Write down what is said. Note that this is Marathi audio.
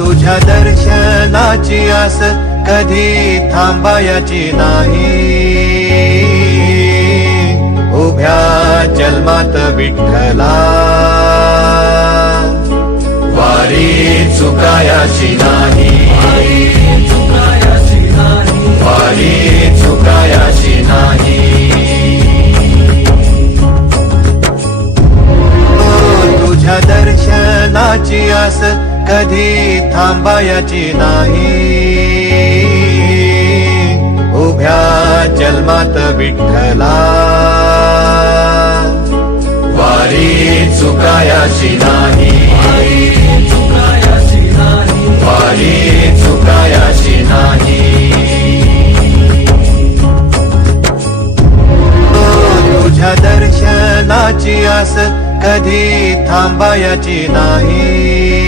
तुझ्या दर्शनाची आस कधी थांबायची नाही, उभ्या जन्मात विठ्ठला वारी चुकायाची नाही, वारी चुकायाची नाही। तुझ्या दर्शनाची आस कधी थांबायची नाही, उभ्या जन्मात विठ्ठला वारी चुकायाची नाही, वारी चुकायाची नाही। तुझ्या दर्शनाची आस कधी थांबायची नाही,